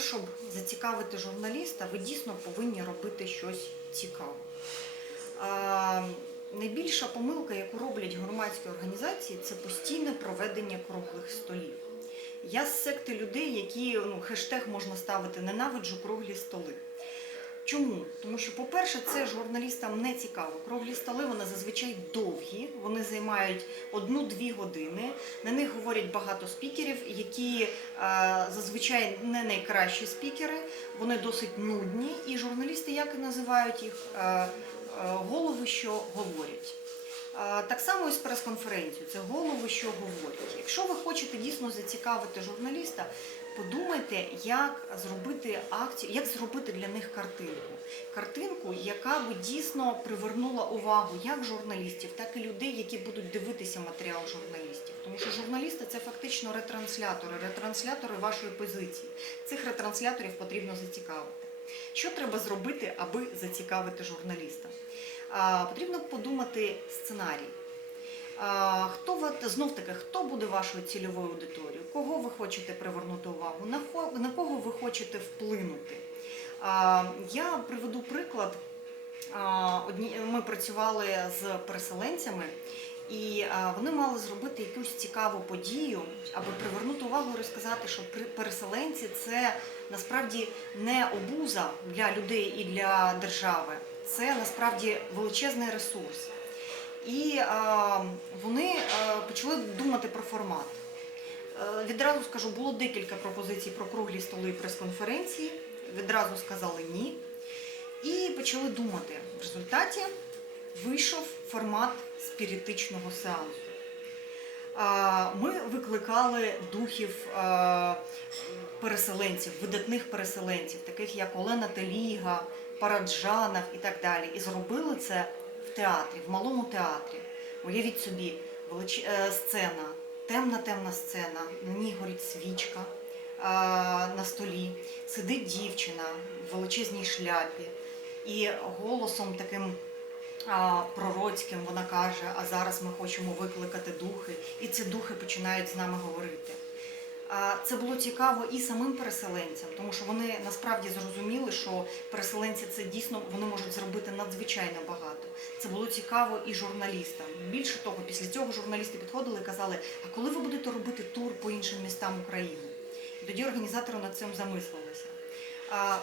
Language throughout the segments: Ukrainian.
щоб зацікавити журналіста, ви дійсно повинні робити щось цікаве. Найбільша помилка, яку роблять громадські організації, це постійне проведення круглих столів. Я з секти людей, які ну, хештег можна ставити ненавиджу круглі столи. Чому? Тому що, по-перше, це журналістам не цікаво. Круглі столи вони зазвичай довгі, вони займають одну-дві години. На них говорять багато спікерів, які е, зазвичай не найкращі спікери, вони досить нудні, і журналісти як і називають їх е, е, голови, що говорять. Так само і з прес-конференцією. Це голови, що говорять. Якщо ви хочете дійсно зацікавити журналіста, подумайте, як зробити акцію, як зробити для них картинку. Картинку, яка би дійсно привернула увагу як журналістів, так і людей, які будуть дивитися матеріал журналістів. Тому що журналісти це фактично ретранслятори, ретранслятори вашої позиції. Цих ретрансляторів потрібно зацікавити. Що треба зробити, аби зацікавити журналіста? Потрібно подумати сценарій. Хто знов таки, хто буде вашою цільовою аудиторією? Кого ви хочете привернути увагу? На, кого ви хочете вплинути? Я приведу приклад. Ми працювали з переселенцями, і вони мали зробити якусь цікаву подію, аби привернути увагу і розказати, що переселенці це насправді не обуза для людей і для держави, це насправді величезний ресурс. І вони почали думати про формат. Е, Відразу скажу, було декілька пропозицій про круглі столи і прес-конференції. Відразу сказали ні. І почали думати. В результаті вийшов формат спіритичного сеансу. Ми викликали духів переселенців, видатних переселенців, таких як Олена Теліга, Параджанов і так далі. І зробили це в театрі, в малому театрі. Уявіть собі, велич... е, сцена, темна темна сцена, на ній горить свічка на столі, сидить дівчина в величезній шляпі, і голосом таким пророцьким вона каже: А зараз ми хочемо викликати духи, і ці духи починають з нами говорити. Це було цікаво і самим переселенцям, тому що вони насправді зрозуміли, що переселенці це дійсно вони можуть зробити надзвичайно багато. Це було цікаво і журналістам. Більше того, після цього журналісти підходили і казали: а коли ви будете робити тур по іншим містам України? І тоді організатори над цим замислилися.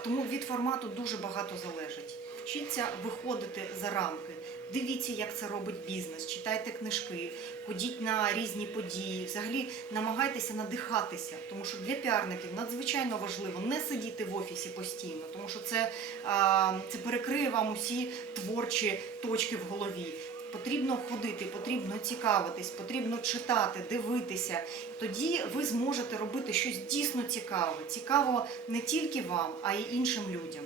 Тому від формату дуже багато залежить. Вчіться виходити за рамки. Дивіться, як це робить бізнес, читайте книжки, ходіть на різні події. Взагалі намагайтеся надихатися, тому що для піарників надзвичайно важливо не сидіти в офісі постійно, тому що це, це перекриє вам усі творчі точки в голові. Потрібно ходити, потрібно цікавитись, потрібно читати, дивитися. Тоді ви зможете робити щось дійсно цікаве. Цікаво не тільки вам, а й іншим людям.